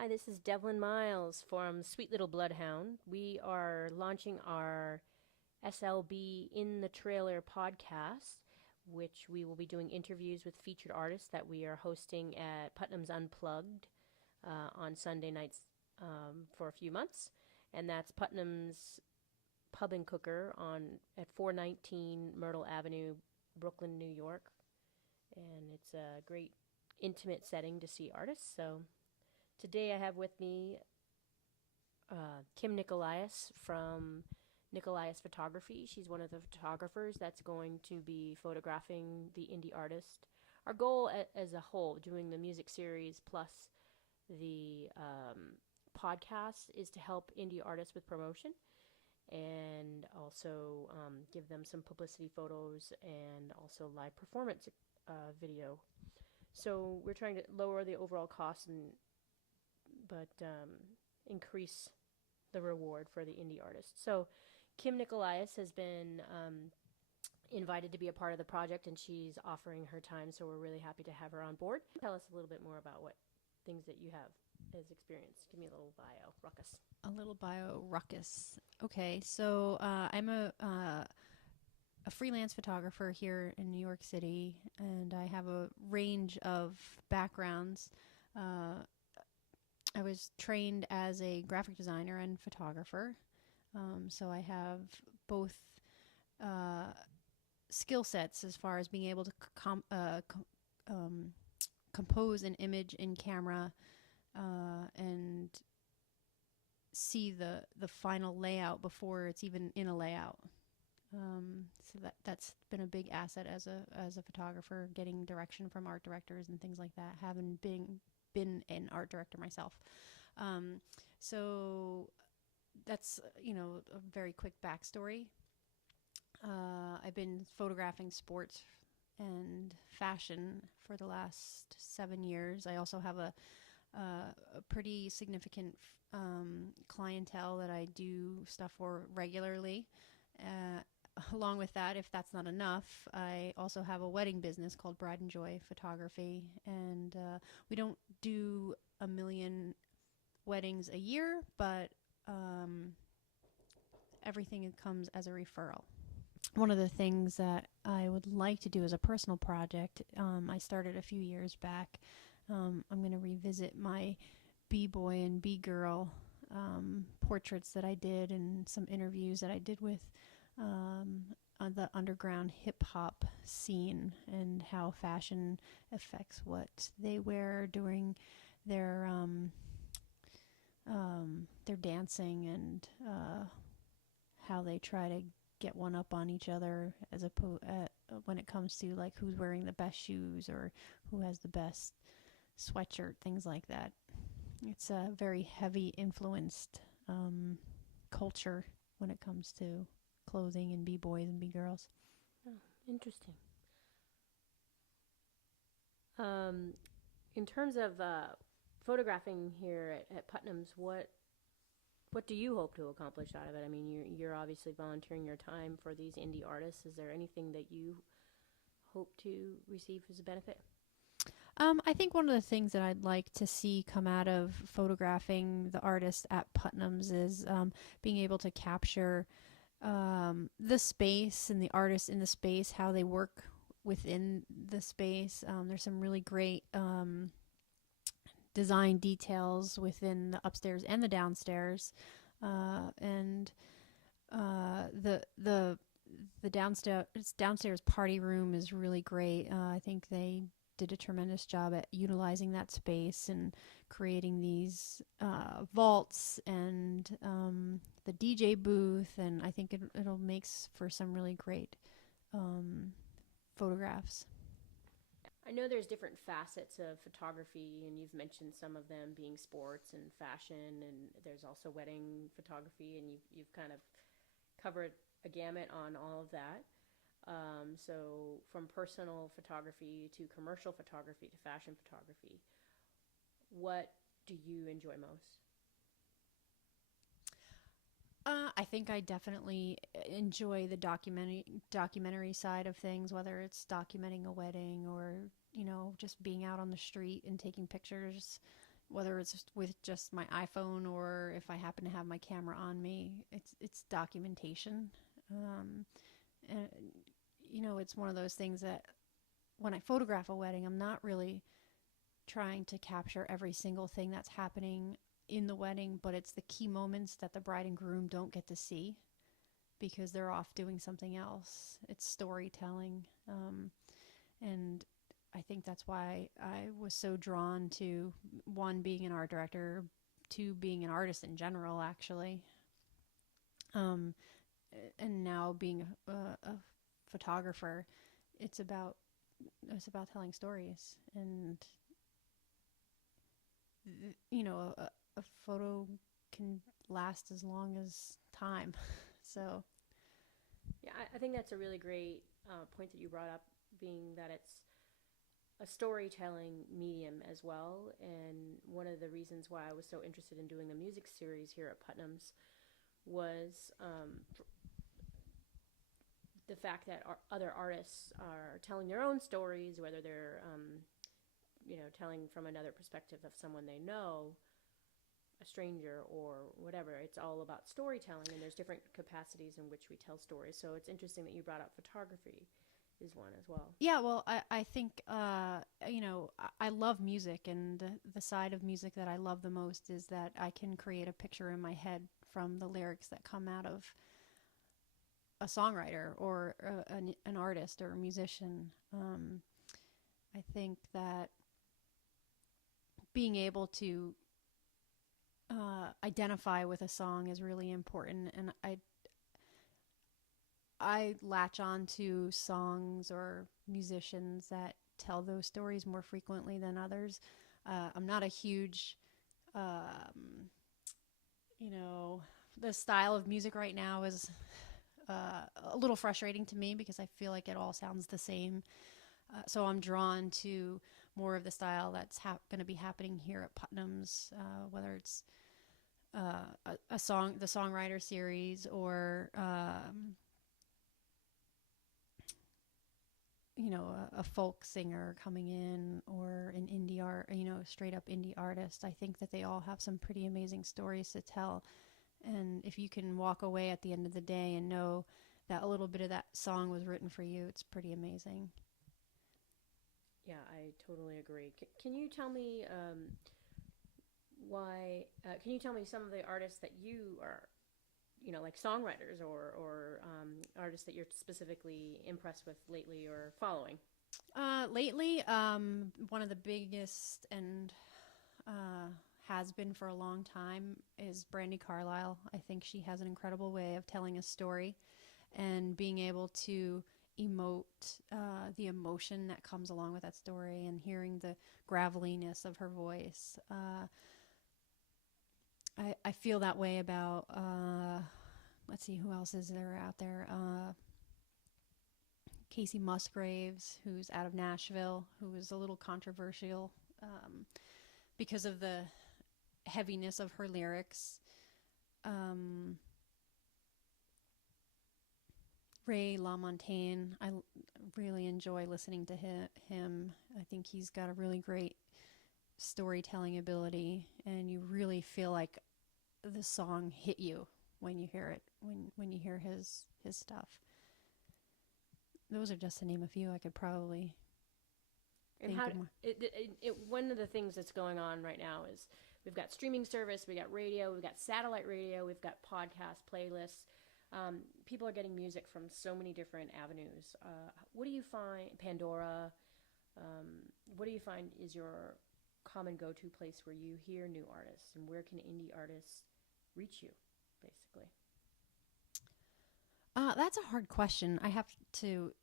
Hi, this is Devlin Miles from Sweet Little Bloodhound. We are launching our SLB In the Trailer podcast, which we will be doing interviews with featured artists that we are hosting at Putnam's Unplugged on Sunday nights for a few months. And that's Putnam's Pub and Cooker on at 419 Myrtle Avenue, Brooklyn, New York. And it's a great intimate setting to see artists. So today I have with me Kim Nicholais from Nicholais Photography. She's one of the photographers that's going to be photographing the indie artist. Our goal as a whole, doing the music series plus the podcast, is to help indie artists with promotion and also give them some publicity photos and also live performance video. So we're trying to lower the overall cost but increase the reward for the indie artist. So Kim Nicholais has been invited to be a part of the project, and she's offering her time, so we're really happy to have her on board. Tell us a little bit more about what things that you have as experience. Give me a little bio, ruckus. A little bio ruckus. Okay, so I'm a freelance photographer here in New York City, and I have a range of backgrounds. I was trained as a graphic designer and photographer, so I have both skill sets as far as being able to compose an image in camera and see the final layout before it's even in a layout. So that's been a big asset as a photographer, getting direction from art directors and things like that, having been an art director myself. So that's, a very quick backstory. I've been photographing sports and fashion for the last 7 years. I also have a pretty significant clientele that I do stuff for regularly. Along with that, if that's not enough, I also have a wedding business called Bride and Joy Photography, and we don't do a million weddings a year, but everything comes as a referral. One of the things that I would like to do as a personal project, I started a few years back. I'm going to revisit my B-boy and B-girl portraits that I did and some interviews that I did with on the underground hip-hop scene and how fashion affects what they wear during their dancing, and how they try to get one up on each other when it comes to like who's wearing the best shoes or who has the best sweatshirt, things like that. It's a very heavy influenced culture when it comes to clothing and b-boys and b-girls. Oh, interesting. In terms of photographing here at Putnam's, what do you hope to accomplish out of it? I mean, you're obviously volunteering your time for these indie artists. Is there anything that you hope to receive as a benefit? I think one of the things that I'd like to see come out of photographing the artists at Putnam's is being able to capture the space and the artists in the space, how they work within the space. There's some really great design details within the upstairs and the downstairs, and the downstairs party room is really great. I think they did a tremendous job at utilizing that space and creating these vaults and the DJ booth, and I think it'll make for some really great photographs. I know there's different facets of photography, and you've mentioned some of them being sports and fashion, and there's also wedding photography, and you've kind of covered a gamut on all of that. So from personal photography to commercial photography to fashion photography, what do you enjoy most? I think I definitely enjoy the documentary side of things, whether it's documenting a wedding or just being out on the street and taking pictures. whether it's with just my iPhone or if I happen to have my camera on me. It's documentation. And it's one of those things that when I photograph a wedding, I'm not really trying to capture every single thing that's happening in the wedding, but it's the key moments that the bride and groom don't get to see because they're off doing something else. It's storytelling. And I think that's why I was so drawn to, one, being an art director, two, being an artist in general, actually. And now being a photographer, it's about telling stories. And a photo can last as long as time. So Yeah, I think that's a really great point that you brought up, being that it's a storytelling medium as well. And one of the reasons why I was so interested in doing the music series here at Putnam's was the fact that other artists are telling their own stories, whether they're telling from another perspective of someone they know, a stranger or whatever. It's all about storytelling, and there's different capacities in which we tell stories. So it's interesting that you brought up photography is one as well. yeah, well, I think I love music, and the side of music that I love the most is that I can create a picture in my head from the lyrics that come out of a songwriter or an artist or a musician. I think that being able to identify with a song is really important, and I latch on to songs or musicians that tell those stories more frequently than others. I'm not a huge, the style of music right now is a little frustrating to me because I feel like it all sounds the same. So I'm drawn to more of the style that's going to be happening here at Putnam's, whether it's the songwriter series, or a folk singer coming in, or an indie art, straight up indie artist. I think that they all have some pretty amazing stories to tell. And if you can walk away at the end of the day and know that a little bit of that song was written for you, it's pretty amazing. Yeah, I totally agree. Can you tell me why? Can you tell me some of the artists that you are, like songwriters or artists that you're specifically impressed with lately or following? Lately, one of the biggest and has been for a long time is Brandi Carlile. I think she has an incredible way of telling a story and being able to emote the emotion that comes along with that story, and hearing the graveliness of her voice. I feel that way about, let's see, who else is there out there? Casey Musgraves, who's out of Nashville, who is a little controversial because of the heaviness of her lyrics. Ray LaMontagne, I really enjoy listening to him. I think he's got a really great storytelling ability, and you really feel like the song hit you when you hear it, when you hear his stuff. Those are just to name a few. I could probably And think how of more. one of the things that's going on right now is we've got streaming service, we got radio, we've got satellite radio, we've got podcast playlists. People are getting music from so many different avenues. What do you find, Pandora, what do you find is your common go-to place where you hear new artists, and where can indie artists reach you, basically? That's a hard question. I have to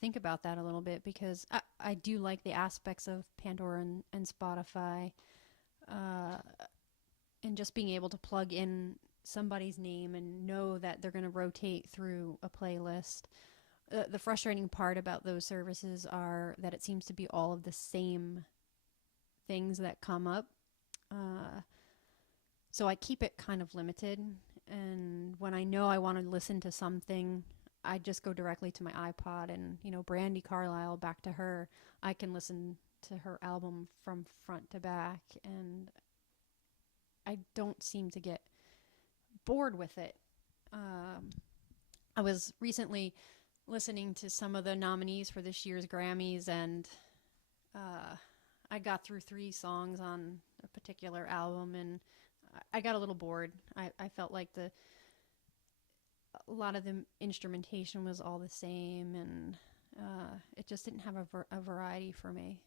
think about that a little bit, because I do like the aspects of Pandora and Spotify, and just being able to plug in somebody's name and know that they're going to rotate through a playlist. The frustrating part about those services are that it seems to be all of the same things that come up. So I keep it kind of limited. And when I know I want to listen to something, I just go directly to my iPod, and, Brandi Carlile, back to her, I can listen to her album from front to back, and I don't seem to get bored with it. I was recently listening to some of the nominees for this year's Grammys, and I got through 3 songs on a particular album, and I got a little bored. I felt like a lot of the instrumentation was all the same, and it just didn't have a variety for me.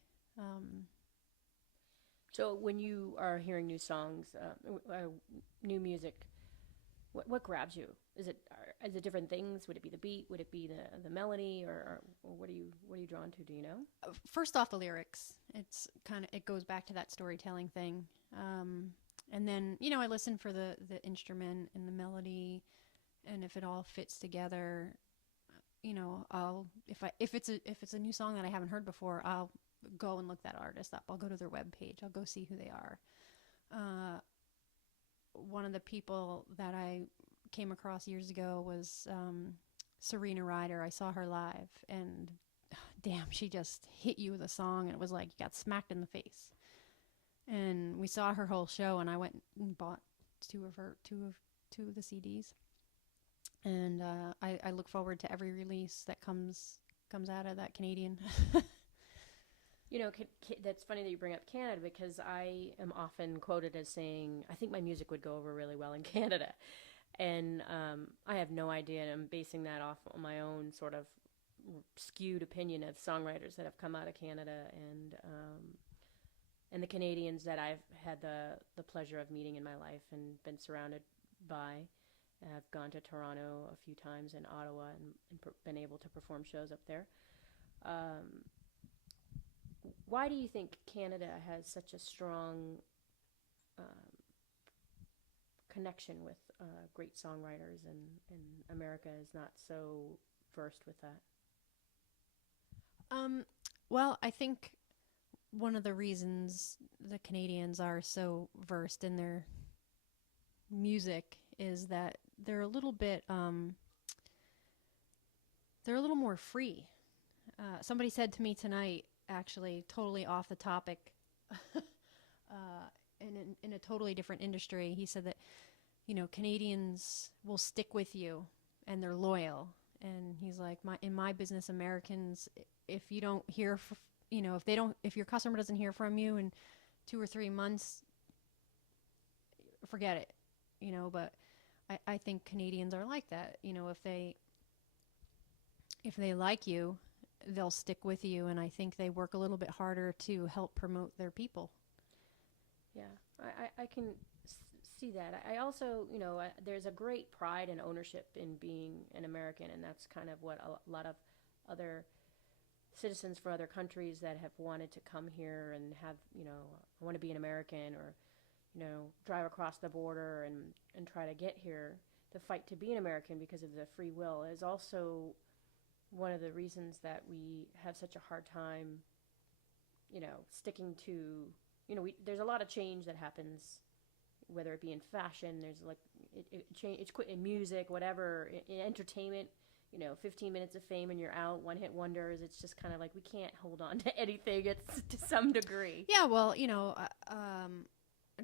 So when you are hearing new songs, new music, what grabs you? Is it different things? Would it be the beat? Would it be the melody? Or what are you drawn to? Do you know? First off, the lyrics. It goes back to that storytelling thing. And then, I listen for the instrument and the melody, and if it all fits together, if it's a new song that I haven't heard before, I'll go and look that artist up. I'll go to their webpage. I'll go see who they are. One of the people that I came across years ago was Serena Ryder. I saw her live, and damn, she just hit you with a song, and it was like you got smacked in the face. And we saw her whole show, and I went and bought two of the CDs. And I look forward to every release that comes out of that Canadian. That's funny that you bring up Canada, because I am often quoted as saying, I think my music would go over really well in Canada. And I have no idea, and I'm basing that off on my own sort of skewed opinion of songwriters that have come out of Canada, and the Canadians that I've had the pleasure of meeting in my life and been surrounded by. I've gone to Toronto a few times, and Ottawa, and been able to perform shows up there. Why do you think Canada has such a strong connection with great songwriters, and America is not so versed with that? Well, I think one of the reasons the Canadians are so versed in their music is that they're a little bit, they're a little more free. Somebody said to me tonight, actually, totally off the topic, in a totally different industry, he said that, Canadians will stick with you, and they're loyal. And he's like, in my business, Americans, if you don't hear, if your customer doesn't hear from you in 2 or 3 months, forget it, but I think Canadians are like that. If they like you, they'll stick with you, and I think they work a little bit harder to help promote their people. Yeah, I can see that. I also, there's a great pride and ownership in being an American, and that's kind of what a lot of other citizens from other countries that have wanted to come here and have, I want to be an American, or, drive across the border and try to get here, the fight to be an American because of the free will is also one of the reasons that we have such a hard time, sticking to, there's a lot of change that happens, whether it be in fashion, there's like, it's in music, whatever, in entertainment, 15 minutes of fame and you're out, one-hit wonders. It's just kind of like we can't hold on to anything to some degree. Yeah, well,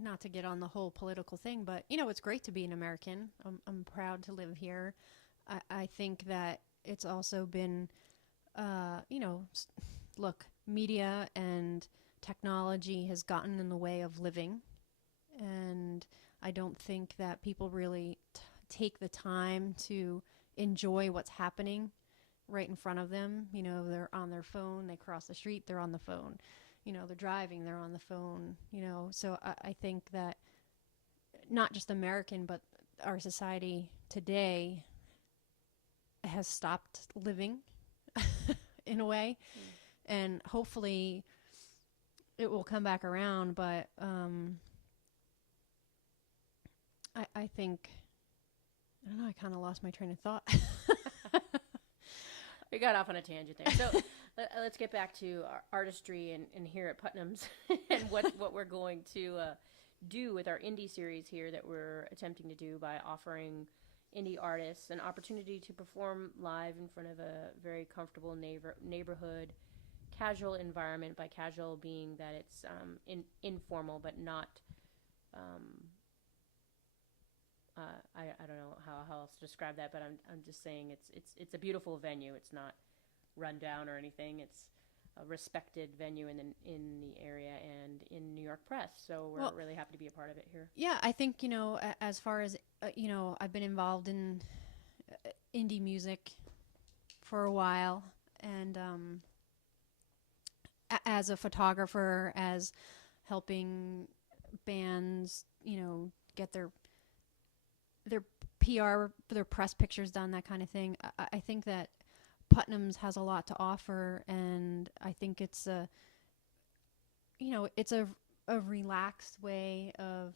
not to get on the whole political thing, but, it's great to be an American. I'm proud to live here. I think that it's also been, look, media and technology has gotten in the way of living. And I don't think that people really take the time to enjoy what's happening right in front of them. They're on their phone, they cross the street, they're on the phone. They're driving, they're on the phone, So I think that not just American, but our society today has stopped living in a way. And hopefully it will come back around, but I think, I don't know, I kind of lost my train of thought. We got off on a tangent there. So let's get back to our artistry and here at Putnam's and what we're going to do with our indie series here that we're attempting to do by offering indie artists an opportunity to perform live in front of a very comfortable neighborhood, casual environment, by casual being that it's informal but not I don't know how else to describe that, but I'm just saying it's a beautiful venue. It's not run down or anything. It's a respected venue in the area and in New York press. So we're really happy to be a part of it here. Yeah, I think, as far as, I've been involved in indie music for a while, and as a photographer, as helping bands, get their PR, their press pictures done, that kind of thing. I think that Putnam's has a lot to offer, and I think it's it's a relaxed way of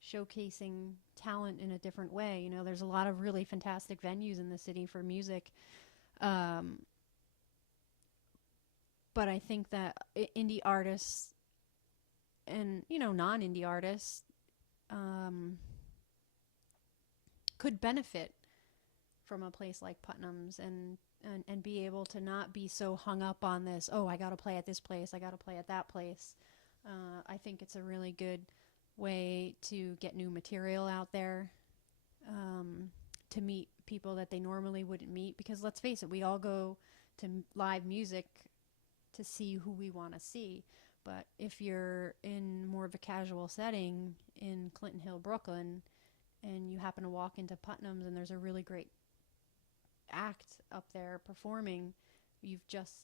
showcasing talent in a different way. There's a lot of really fantastic venues in the city for music. But I think that indie artists and, non-indie artists could benefit from a place like Putnam's and be able to not be so hung up on this, I got to play at this place, I got to play at that place. I think it's a really good way to get new material out there, to meet people that they normally wouldn't meet, because let's face it, we all go to live music to see who we want to see. But if you're in more of a casual setting in Clinton Hill, Brooklyn, and you happen to walk into Putnam's and there's a really great act up there performing, you've just,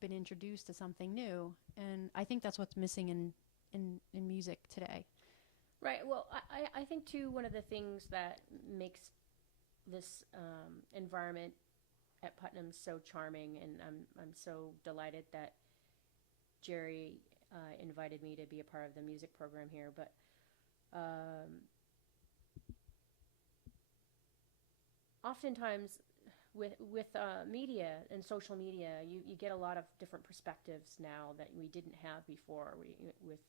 been introduced to something new. And I think that's what's missing in music today. Right. Well, I think, too, one of the things that makes this environment at Putnam so charming, and I'm so delighted that Jerry invited me to be a part of the music program here, but oftentimes with media and social media, you get a lot of different perspectives now that we didn't have before. With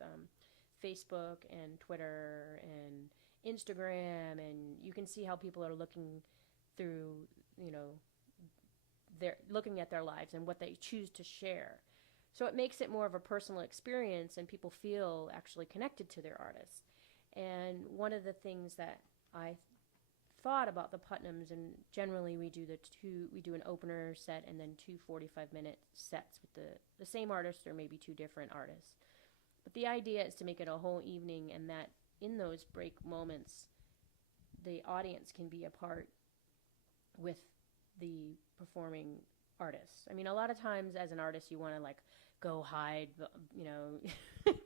Facebook and Twitter and Instagram, and you can see how people are looking through, they're looking at their lives and what they choose to share. So it makes it more of a personal experience, and people feel actually connected to their artists. And one of the things that I thought about the Putnams, and generally we do an opener set and then 2 45-minute sets with the same artist or maybe 2 different artists. But the idea is to make it a whole evening, and that in those break moments, the audience can be a part with the performing artists. I mean, a lot of times as an artist, you want to go hide,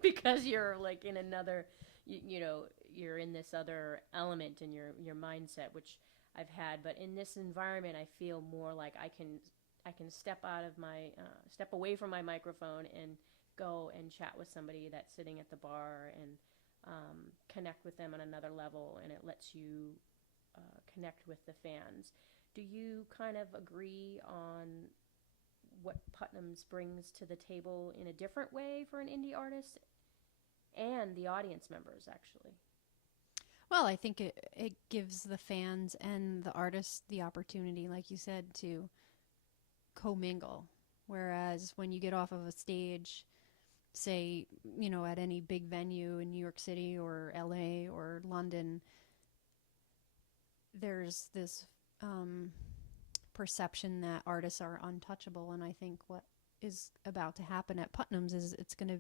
because you're in another, you're in this other element in your mindset, which I've had. But in this environment, I feel more like I can step away from my microphone and go and chat with somebody that's sitting at the bar and connect with them on another level, and it lets you connect with the fans. Do you kind of agree on what Putnam's brings to the table in a different way for an indie artist and the audience members, actually? Well, I think it gives the fans and the artists the opportunity, like you said, to commingle. Whereas when you get off of a stage, say, at any big venue in New York City or LA or London, there's this perception that artists are untouchable. And I think what is about to happen at Putnam's is it's going to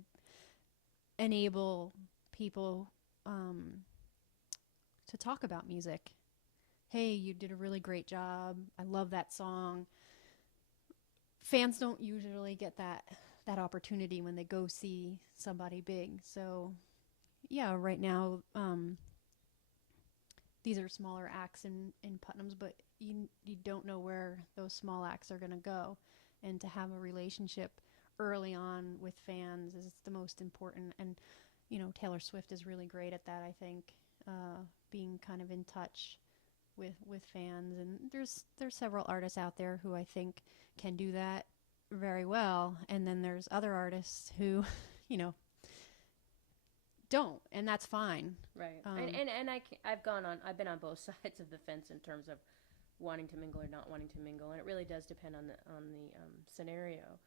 enable people to talk about music. Hey, you did a really great job. I love that song. Fans don't usually get that opportunity when they go see somebody big. So, yeah, right now, these are smaller acts in Putnam's, but you don't know where those small acts are going to go. And to have a relationship early on with fans is the most important. And, Taylor Swift is really great at that, I think, being kind of in touch with fans. And there's several artists out there who I think can do that very well. And then there's other artists who, don't, and that's fine. Right. I've been on both sides of the fence in terms of wanting to mingle or not wanting to mingle, and it really does depend on the scenario.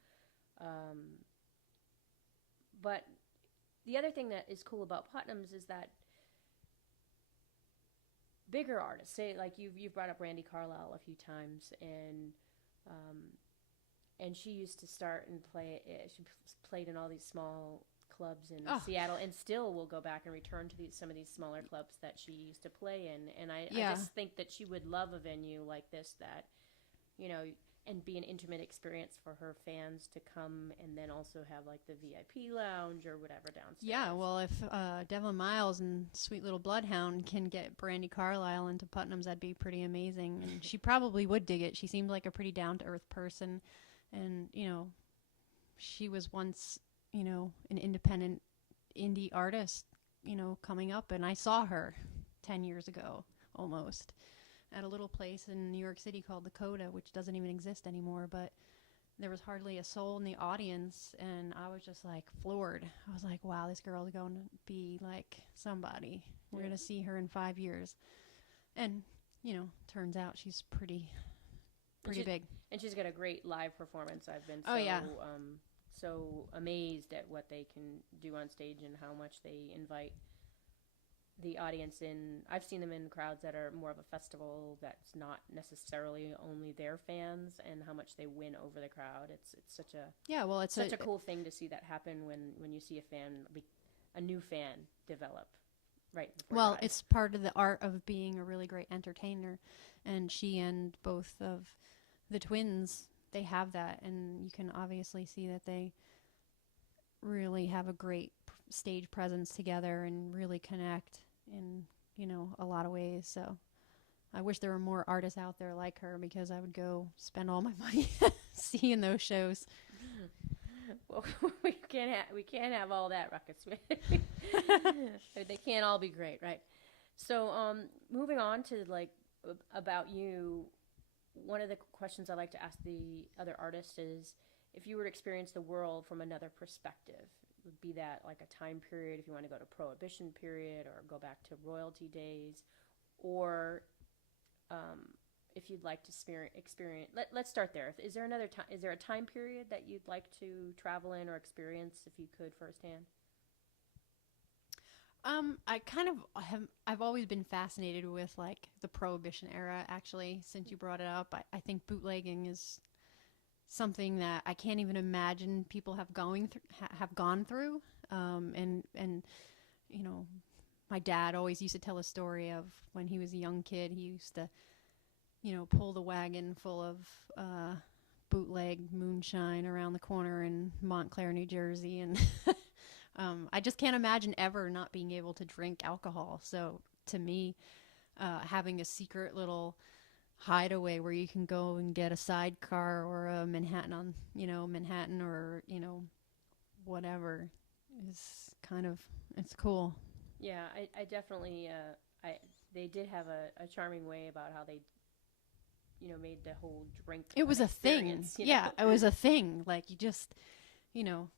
But the other thing that is cool about Putnam's is that bigger artists, say like you've brought up Randy Carlisle a few times, and she used to start and play. She played in all these small clubs in Seattle, and still will go back and return to some of these smaller clubs that she used to play in. And I just think that she would love a venue like this, that, you know, and be an intimate experience for her fans to come, and then also have like the VIP lounge or whatever downstairs. Yeah, well, if Devlin Miles and Sweet Little Bloodhound can get Brandy Carlisle into Putnam's, that'd be pretty amazing. And she probably would dig it. She seemed like a pretty down-to-earth person. And, you know, she was once, you know, an independent indie artist, you know, coming up. And I saw her 10 years ago, almost, at a little place in New York City called the Coda, which doesn't even exist anymore. But there was hardly a soul in the audience, and I was just, like, floored. I was like, wow, this girl is going to be, like, somebody. We're going to see her in 5 years. And, you know, turns out she's pretty big. And she's got a great live performance. I've been so amazed at what they can do on stage and how much they invite the audience in. I've seen them in crowds that are more of a festival that's not necessarily only their fans, and how much they win over the crowd. It's such a cool thing to see that happen when you see a new fan develop. Right. Well, it's part of the art of being a really great entertainer, and she and both of the twins, they have that, and you can obviously see that they really have a great stage presence together and really connect in, you know, a lot of ways. So I wish there were more artists out there like her, because I would go spend all my money seeing those shows. Well, we can't have all that, Ruckus. They can't all be great, right? So, moving on to like about you, one of the questions I like to ask the other artists is, if you were to experience the world from another perspective, would be that like a time period, if you want to go to Prohibition period or go back to royalty days, or if you'd like to experience, let's start there. Is there another time? Is there a time period that you'd like to travel in or experience, if you could, firsthand? I've always been fascinated with like the Prohibition era. Actually, since you brought it up, I think bootlegging is something that I can't even imagine people have gone through. And you know, my dad always used to tell a story of when he was a young kid. He used to, you know, pull the wagon full of bootleg moonshine around the corner in Montclair, New Jersey, and I just can't imagine ever not being able to drink alcohol. So to me, having a secret little hideaway where you can go and get a sidecar or a Manhattan or, you know, whatever is kind of, it's cool. Yeah, I definitely, they did have a charming way about how they, you know, made the whole drink. It was a thing. You know? Yeah, it was a thing. Like, you just, you know,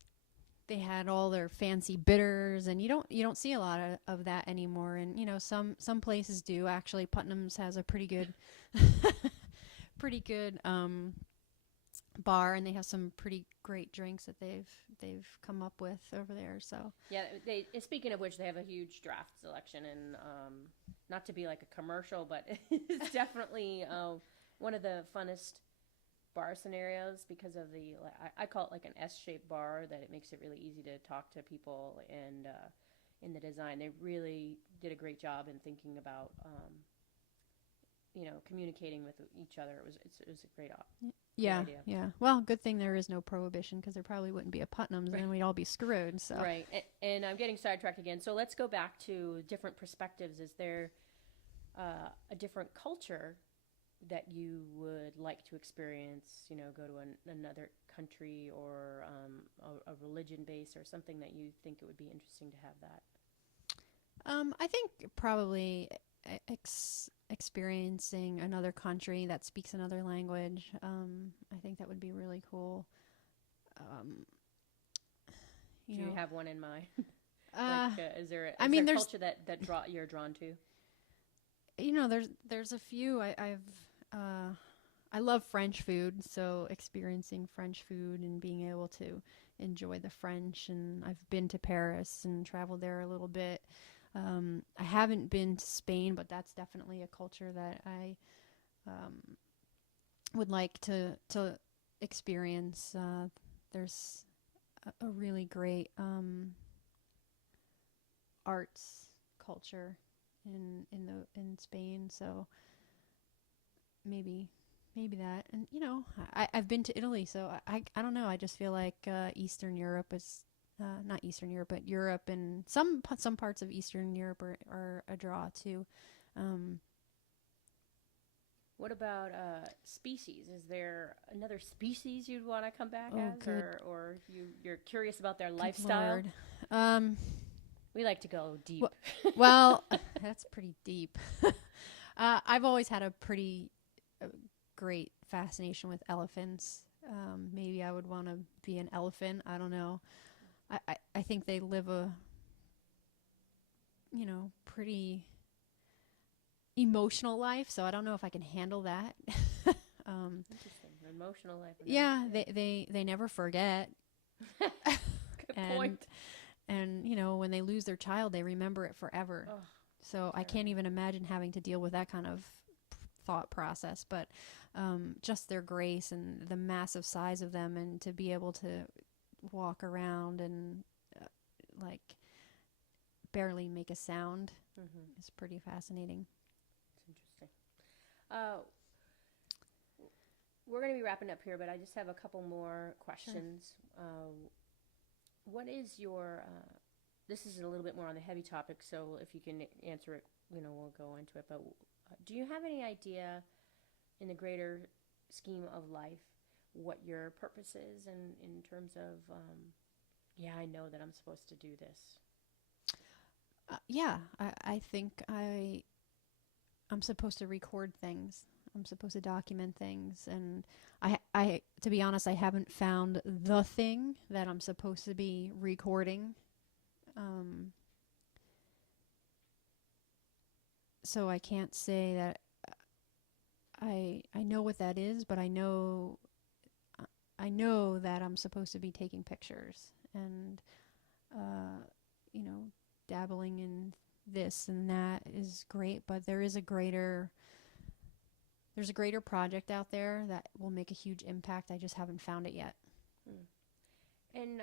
they had all their fancy bitters, and you don't see a lot of that anymore. And, you know, some places do. Actually, Putnam's has a pretty good bar, and they have some pretty great drinks that they've come up with over there. So yeah, speaking of which, they have a huge draft selection, and not to be like a commercial, but it's definitely one of the funnest bar scenarios, because of I call it like an S-shaped bar, that it makes it really easy to talk to people. And in the design, they really did a great job in thinking about you know, communicating with each other. It was a great idea. Yeah. Well, good thing there is no Prohibition, because there probably wouldn't be a Putnam's, and then we'd all be screwed. So right. And I'm getting sidetracked again. So let's go back to different perspectives. Is there a different culture that you would like to experience, you know, go to another country, or a religion base, or something that you think it would be interesting to have that? I think probably experiencing another country that speaks another language. I think that would be really cool. Do you have one in mind? Is there a culture that you're drawn to? You know, there's a few. I love French food, so experiencing French food and being able to enjoy the French. And I've been to Paris and traveled there a little bit. I haven't been to Spain, but that's definitely a culture that I would like to experience. There's a really great arts culture in Spain, so maybe that. And I've been to Italy, so I don't know. I just feel like Eastern Europe is not Eastern Europe, but Europe and some parts of Eastern Europe are a draw too. What about species? Is there another species you'd want to come back as, Good. or you're curious about their Good lifestyle? Lord. We like to go deep. Well, that's pretty deep. I've always had a pretty great fascination with elephants. Maybe I would want to be an elephant. I don't know. I think they live a, pretty emotional life, so I don't know if I can handle that. Interesting. Emotional life. Yeah, they never forget. Good point. And when they lose their child, they remember it forever. Oh, so I can't even imagine having to deal with that kind of thought process. But just their grace and the massive size of them, and to be able to walk around and like barely make a sound is pretty fascinating. It's interesting. We're going to be wrapping up here, but I just have a couple more questions. Sure. What is your, this is a little bit more on the heavy topic, so if you can answer it, we'll go into it. But do you have any idea in the greater scheme of life what your purpose is in terms of, I know that I'm supposed to do this? I think I'm supposed to record things. I'm supposed to document things, and I to be honest, I haven't found the thing that I'm supposed to be recording. So I can't say that I know what that is, but I know that I'm supposed to be taking pictures and dabbling in this and that is great, but there's a greater project out there that will make a huge impact. I just haven't found it yet. And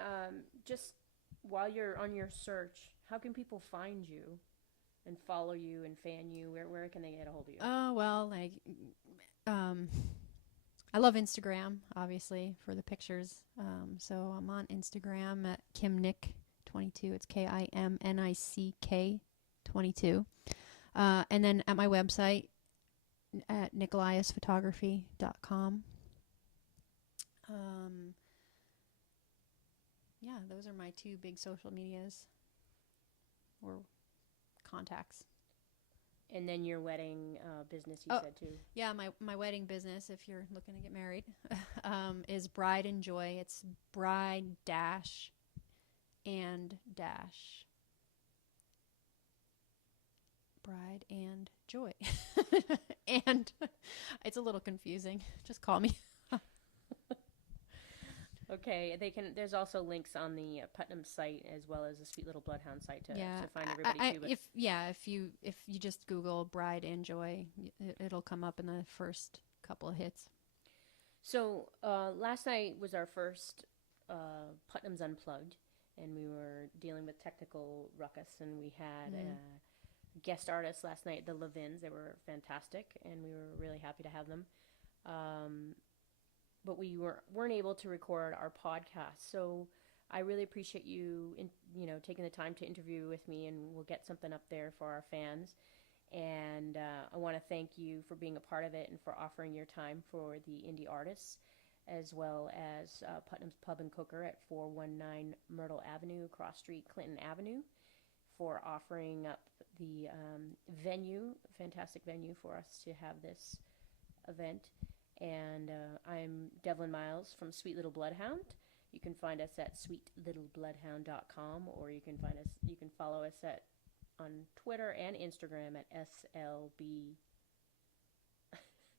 just while you're on your search, how can people find you and follow you and fan you? Where can they get a hold of you? Oh, well, I love Instagram, obviously, for the pictures. So I'm on Instagram at KimNick22. It's KIMNICK 22. And then at my website at nicolaisphotography.com. Those are my two big social medias or contacts. And then your wedding business, you said too. Yeah, my wedding business, if you're looking to get married, is Bride and Joy. It's bride dash and dash. Bride and Joy. And it's a little confusing. Just call me. Okay, there's also links on the Putnam site as well as the Sweet Little Bloodhound site to find everybody too. If you just Google Bride and Joy, it'll come up in the first couple of hits. So last night was our first Putnam's Unplugged, and we were dealing with technical ruckus, and we had guest artists last night, the Levins. They were fantastic, and we were really happy to have them. But we weren't able to record our podcast, so I really appreciate you taking the time to interview with me, and we'll get something up there for our fans. And I want to thank you for being a part of it and for offering your time for the indie artists, as well as Putnam's Pub and Cooker at 419 Myrtle Avenue, cross street Clinton Avenue, for offering up the fantastic venue for us to have this event. And I'm Devlin Miles from Sweet Little Bloodhound. You can find us at sweetlittlebloodhound.com, or you can follow us on Twitter and Instagram at SLB.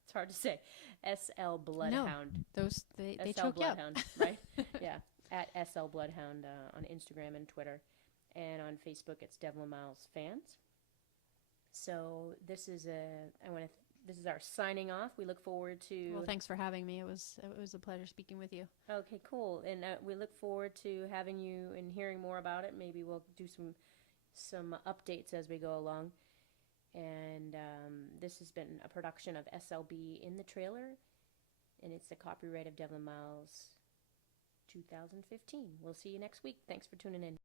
It's hard to say. SL Bloodhound. No, they SL choke Bloodhound, up. Right? Yeah, at SL Bloodhound on Instagram and Twitter. and on Facebook it's Devlin Miles Fans. So this is this is our signing off. We look forward to. Well, thanks for having me. It was a pleasure speaking with you. Okay, cool. And we look forward to having you and hearing more about it. Maybe we'll do some updates as we go along. And this has been a production of SLB In the Trailer, and it's the copyright of Devlin Miles 2015. We'll see you next week. Thanks for tuning in.